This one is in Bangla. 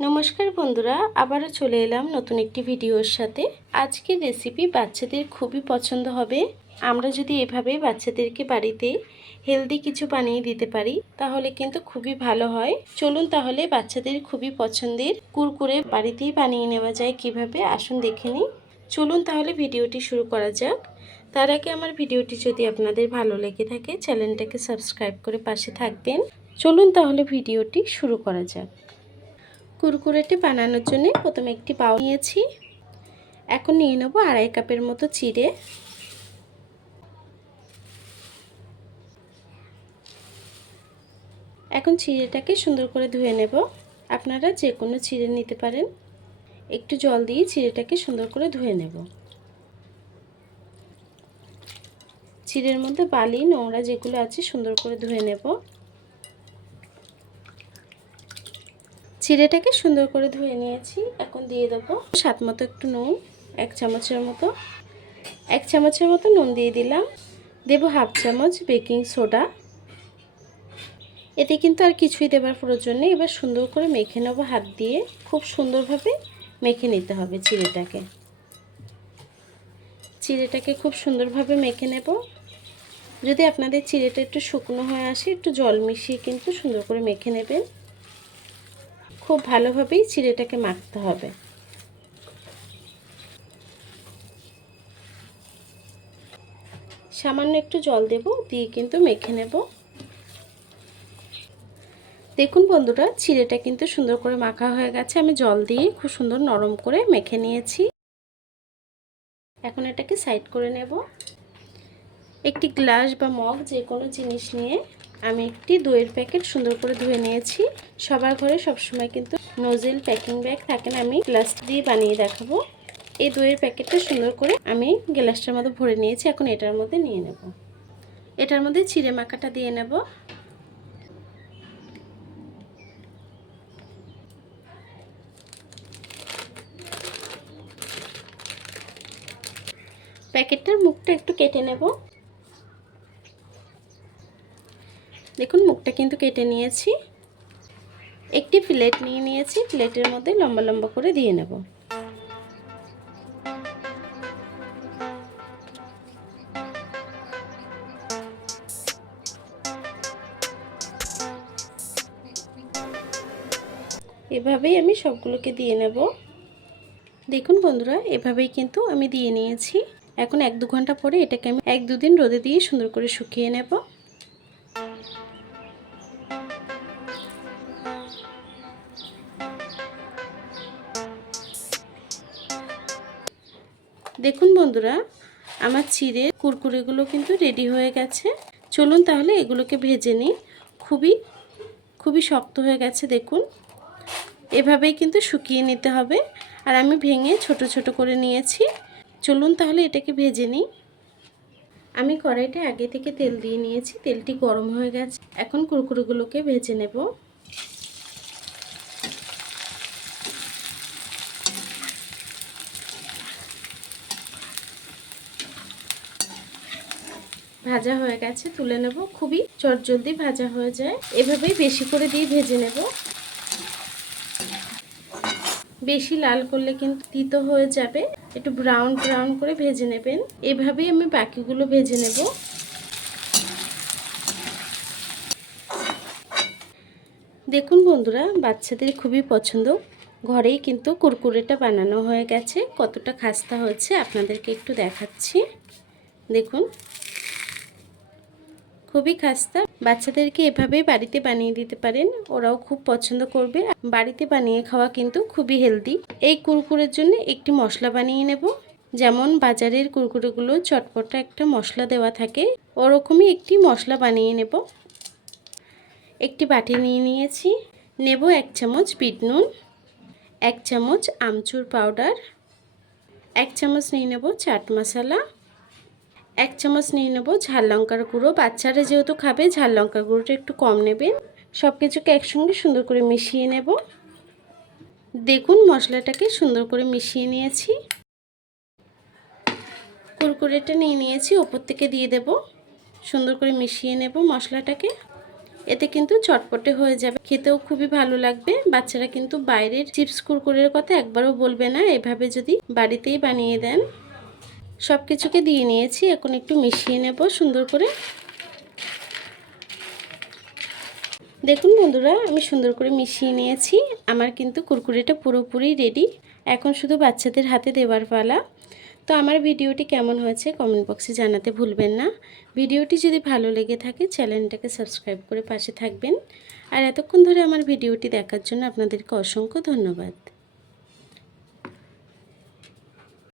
নমস্কার বন্ধুরা, আবারও চলে এলাম নতুন একটি ভিডিওর সাথে। আজকের রেসিপি বাচ্চাদের খুবই পছন্দ হবে। আমরা যদি এভাবে বাচ্চাদেরকে বাড়িতে হেলদি কিছু বানিয়ে দিতে পারি তাহলে কিন্তু খুবই ভালো হয়। চলুন তাহলে বাচ্চাদের খুবই পছন্দের কুরকুরে বাড়িতেই বানিয়ে নেওয়া যায় কিভাবে, আসুন দেখে নিই। চলুন তাহলে ভিডিওটি শুরু করা যাক। তার আগে আমার ভিডিওটি যদি আপনাদের ভালো লেগে থাকে চ্যানেলটাকে সাবস্ক্রাইব করে পাশে থাকবেন। চলুন তাহলে ভিডিওটি শুরু করা যাক। কুরকুরেটি বানানোর জন্য প্রথমে একটি বাউল নিয়েছি। এখন নিয়ে নেব 2.5 কাপের মতো চিড়ে। এখন চিড়েটাকে সুন্দর করে ধুয়ে নেব। আপনারা যে কোনো চিড়ে নিতে পারেন। একটু জল দিয়ে চিড়েটাকে সুন্দর করে ধুয়ে নেব। চিড়ের মধ্যে বালি নোংরা যেগুলো আছে সুন্দর করে ধুয়ে নেব। চিড়েটাকে সুন্দর করে ধুয়ে নিয়েছি। এখন দিয়ে দেবো স্বাদ মতো একটু নুন, 1 চামচের মতো। 1 চামচের মতো নুন দিয়ে দিলাম। দেব 1/2 চামচ বেকিং সোডা। এতে কিন্তু আর কিছুই দেবার প্রয়োজন নেই। এবার সুন্দর করে মেখে নেব হাত দিয়ে। খুব সুন্দরভাবে মেখে নিতে হবে চিড়েটাকে খুব সুন্দরভাবে মেখে নেব। যদি আপনাদের চিড়েটা একটু শুকনো হয়ে আসে একটু জল মিশিয়ে কিন্তু সুন্দর করে মেখে নেবেন। খুব ভালোভাবেই চিড়েটাকে মাখতে হবে। সামান্য একটু জল দেব, দিয়ে কিন্তু মেখে নেব। দেখুন বন্ধুরা, চিড়েটা কিন্তু সুন্দর করে মাখা হয়ে গেছে। আমি জল দিয়ে খুব সুন্দর নরম করে মেখে নিয়েছি। এখন এটাকে সাইড করে নেব। একটি গ্লাস বা মগ যে কোনো জিনিস নিয়ে আমি একটি দইয়ের প্যাকেট সুন্দর করে ধুয়ে নিয়েছি। সবার ঘরে সবসময় কিন্তু নোজেল প্যাকিং ব্যাগ থাকে না, আমি গ্লাস দিয়ে বানিয়ে দেখাবো। এই দইয়ের প্যাকেটটা সুন্দর করে আমি গ্লাসটার মধ্যে ভরে নিয়েছি। এখন এটার মধ্যে নিয়ে নেব। এটার মধ্যে চিড়ে মাখাটা দিয়ে নেব। প্যাকেটটার মুখটা একটু কেটে নেব। দেখুন মুখটা কিন্তু কেটে নিয়েছি। একটি প্লেট নিয়ে নিয়েছি। প্লেটের মধ্যে লম্বা লম্বা করে দিয়ে নেব। এভাবেই আমি সবগুলোকে দিয়ে নেব। দেখুন বন্ধুরা, এভাবেই কিন্তু আমি দিয়ে নিয়েছি। এখন 1-2 ঘন্টা পরে এটাকে আমি 1-2 দিন রোদে দিয়ে সুন্দর করে শুকিয়ে নেব। দেখুন বন্ধুরা, আমার চিড়ে কুরকুরেগুলো কিন্তু রেডি হয়ে গেছে। চলুন তাহলে এগুলোকে ভেজে নিই। খুবই শক্ত হয়ে গেছে দেখুন। এভাবেই কিন্তু শুকিয়ে নিতে হবে। আর আমি ভেঙে ছোট ছোট করে নিয়েছি। চলুন তাহলে এটাকে ভেজে নিই। আমি কড়াইটা আগে থেকে তেল দিয়ে নিয়েছি। তেলটি গরম হয়ে গেছে। এখন কুরকুরেগুলোকে ভেজে নেব। ভাজা হয়ে গেছে, তুলে নেব। খুবই চটজলদি ভাজা হয়ে যায়। এভাবেই বেশি করে দিয়ে ভেজে নেব। বেশি লাল করলে কিন্তু তিতো হয়ে যাবে। একটু ব্রাউন ব্রাউন করে ভেজে নেবেন। এভাবেই আমি বাকিগুলো ভেজে নেব। দেখুন বন্ধুরা, বাচ্চাদের খুবই পছন্দ। ঘরেই কিন্তু কুরকুরেটা বানানো হয়ে গেছে। কতটা খাস্তা হয়েছে আপনাদেরকে একটু দেখাচ্ছি। দেখুন খুবই খাস্তা। বাচ্চাদেরকে এভাবেই বাড়িতে বানিয়ে দিতে পারেন, ওরাও খুব পছন্দ করবে। বাড়িতে বানিয়ে খাওয়া কিন্তু খুবই হেলদি। এই কুরকুরের জন্য একটি মশলা বানিয়ে নেব। যেমন বাজারের কুরকুরেগুলো চটপটা একটা মশলা দেওয়া থাকে, ওরকমই একটি মশলা বানিয়ে নেব। একটি বাটি নিয়ে নিয়েছি। নেব 1 চামচ বিট নুন, 1 চামচ আমচুর পাউডার, 1 চামচ নিয়ে নেব চাট মশলা, 1 চামচ নিয়ে নেব ঝাল লঙ্কার গুঁড়ো। বাচ্চারা যেহেতু খাবে ঝাল লঙ্কার গুঁড়োটা একটু কম নেবেন। সব কিছুকে একসঙ্গে সুন্দর করে মিশিয়ে নেব। দেখুন মশলাটাকে সুন্দর করে মিশিয়ে নিয়েছি। কুরকুরেটা নিয়ে নিয়েছি, ওপর থেকে দিয়ে দেব। সুন্দর করে মিশিয়ে নেব মশলাটাকে। এতে কিন্তু চটপটে হয়ে যাবে, খেতেও খুবই ভালো লাগবে। বাচ্চারা কিন্তু বাইরের চিপস কুরকুরের কথা একবারও বলবে না এভাবে যদি বাড়িতেই বানিয়ে দেন। সব কিছুকে দিয়ে নিয়েছি, এখন একটু মিশিয়ে নেব সুন্দর করে। দেখুন বন্ধুরা, আমি সুন্দর করে মিশিয়ে নিয়েছি। আমার কিন্তু কুরকুরেটা পুরোপুরি রেডি। এখন শুধু বাচ্চাদের হাতে দেওয়ার পালা। তো আমার ভিডিওটি কেমন হয়েছে কমেন্ট বক্সে জানাতে ভুলবেন না। ভিডিওটি যদি ভালো লেগে থাকে চ্যানেলটাকে সাবস্ক্রাইব করে পাশে থাকবেন। আর এতক্ষণ ধরে আমার ভিডিওটি দেখার জন্য আপনাদেরকে অসংখ্য ধন্যবাদ।